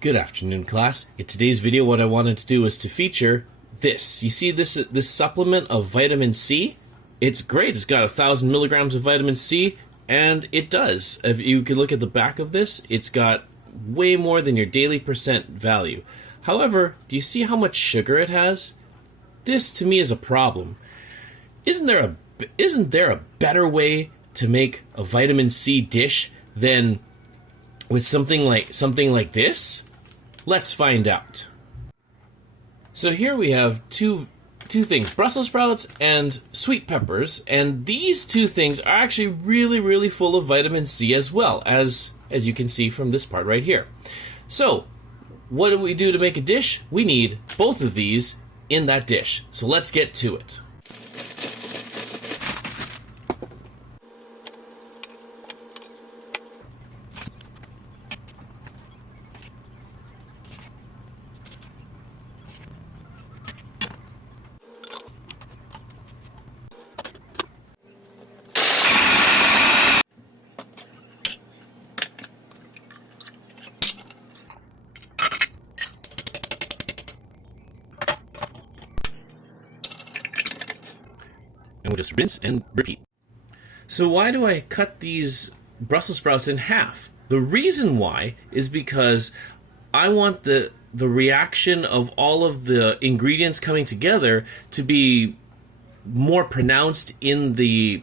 Good afternoon, class. In today's video, what I wanted to do is to feature this. You see this supplement of vitamin C? It's great. It's got 1,000 milligrams of vitamin C, and it does. If you can look at the back of this, it's got way more than your daily percent value. However, do you see how much sugar it has? This, to me, is a problem. Isn't there a better way to make a vitamin C dish than with something like this? Let's find out. So here we have two things, Brussels sprouts and sweet peppers, and these two things are actually really full of vitamin C as well, as you can see from this part right here. So what do we do to make a dish? We need both of these in that dish. So let's get to it. And we'll just rinse and repeat. So why do I cut these Brussels sprouts in half? The reason why is because I want the reaction of all of the ingredients coming together to be more pronounced in the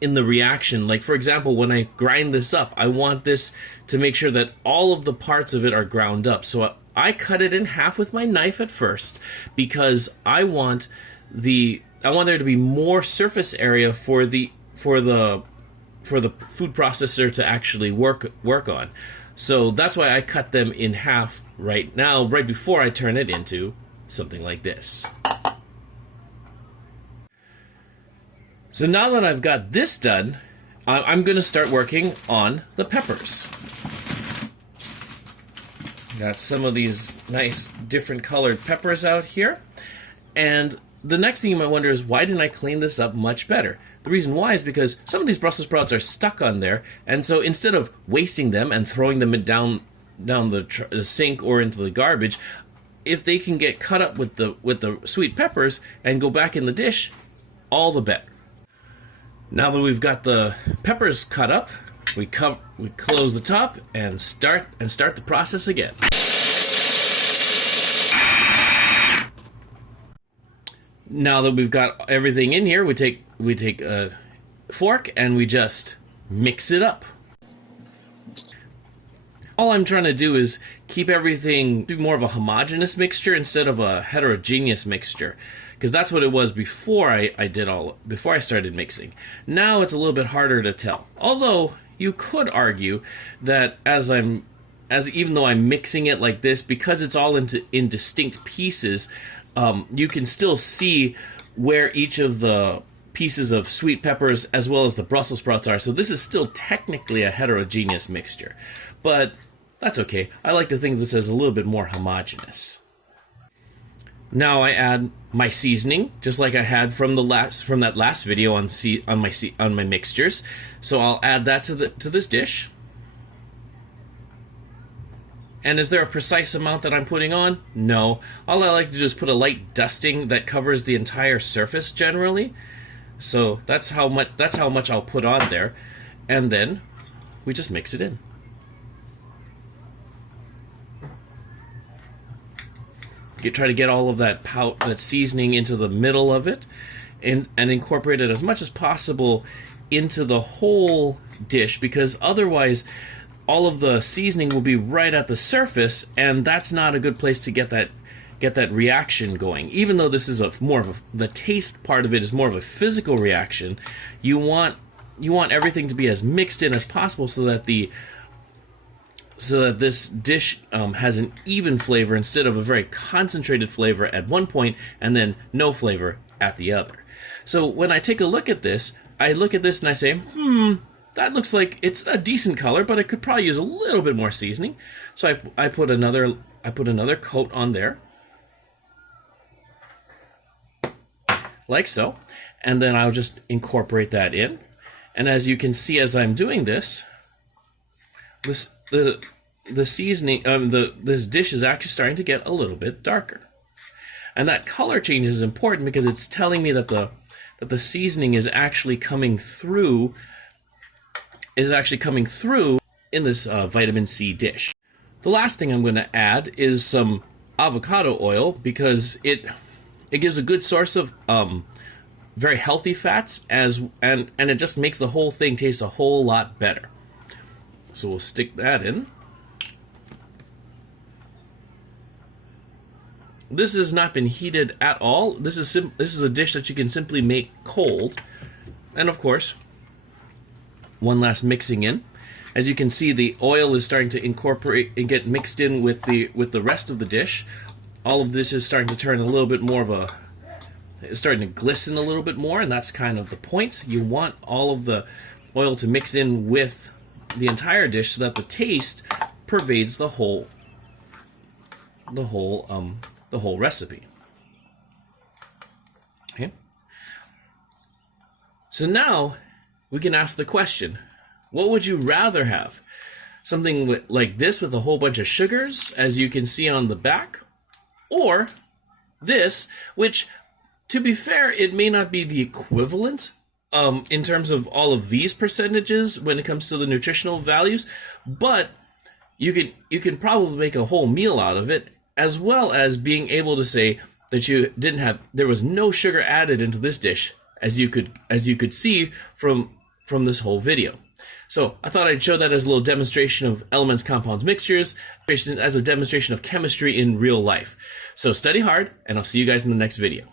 reaction. Like, for example, when I grind this up, I want this to make sure that all of the parts of it are ground up. So I cut it in half with my knife at first because I want there to be more surface area for the food processor to actually work on. So that's why I cut them in half right now, right before I turn it into something like this. So now that I've got this done, I'm going to start working on the peppers. Got some of these nice different colored peppers out here, and the next thing you might wonder is, why didn't I clean this up much better? The reason why is because some of these Brussels sprouts are stuck on there, and so instead of wasting them and throwing them down the sink or into the garbage, if they can get cut up with the sweet peppers and go back in the dish, all the better. Now that we've got the peppers cut up, we close the top and start the process again. Now that we've got everything in here, we take a fork and we just mix it up. All I'm trying to do is keep everything more of a homogeneous mixture instead of a heterogeneous mixture, because that's what it was before I started mixing. Now it's a little bit harder to tell. Although you could argue that even though I'm mixing it like this, because it's all in distinct pieces, you can still see where each of the pieces of sweet peppers as well as the Brussels sprouts are. So this is still technically a heterogeneous mixture, but that's okay. I like to think of this as a little bit more homogeneous. Now I add my seasoning, just like I had from that last video on my mixtures. So I'll add that to this dish. And is there a precise amount that I'm putting on? No. All I like to do is put a light dusting that covers the entire surface generally. So that's how much I'll put on there. And then we just mix it in. Try to get all of that seasoning into the middle of it and incorporate it as much as possible into the whole dish, because otherwise all of the seasoning will be right at the surface, and that's not a good place to get that reaction going. Even though this is the taste part of it is more of a physical reaction, you want everything to be as mixed in as possible so that this dish has an even flavor instead of a very concentrated flavor at one point and then no flavor at the other. So when I take a look at this, and I say, that looks like it's a decent color, but it could probably use a little bit more seasoning. So I put another coat on there, like so, and then I'll just incorporate that in. And as you can see, as I'm doing this, the seasoning, this dish is actually starting to get a little bit darker. And that color change is important because it's telling me that the seasoning is actually coming through in this vitamin C dish. The last thing I'm going to add is some avocado oil because it gives a good source of very healthy fats and it just makes the whole thing taste a whole lot better. So we'll stick that in. This has not been heated at all. This is a dish that you can simply make cold. And of course, one last mixing in. As you can see, the oil is starting to incorporate and get mixed in with the rest of the dish. All of this is starting to turn a little bit more of it's starting to glisten a little bit more, and that's kind of the point. You want all of the oil to mix in with the entire dish so that the taste pervades the whole recipe. Okay. So now we can ask the question, what would you rather have? Something like this with a whole bunch of sugars, as you can see on the back, or this, which, to be fair, it may not be the equivalent in terms of all of these percentages when it comes to the nutritional values, but you can probably make a whole meal out of it, as well as being able to say that there was no sugar added into this dish, as you could see from this whole video. So I thought I'd show that as a little demonstration of elements, compounds, mixtures, as a demonstration of chemistry in real life. So study hard, and I'll see you guys in the next video.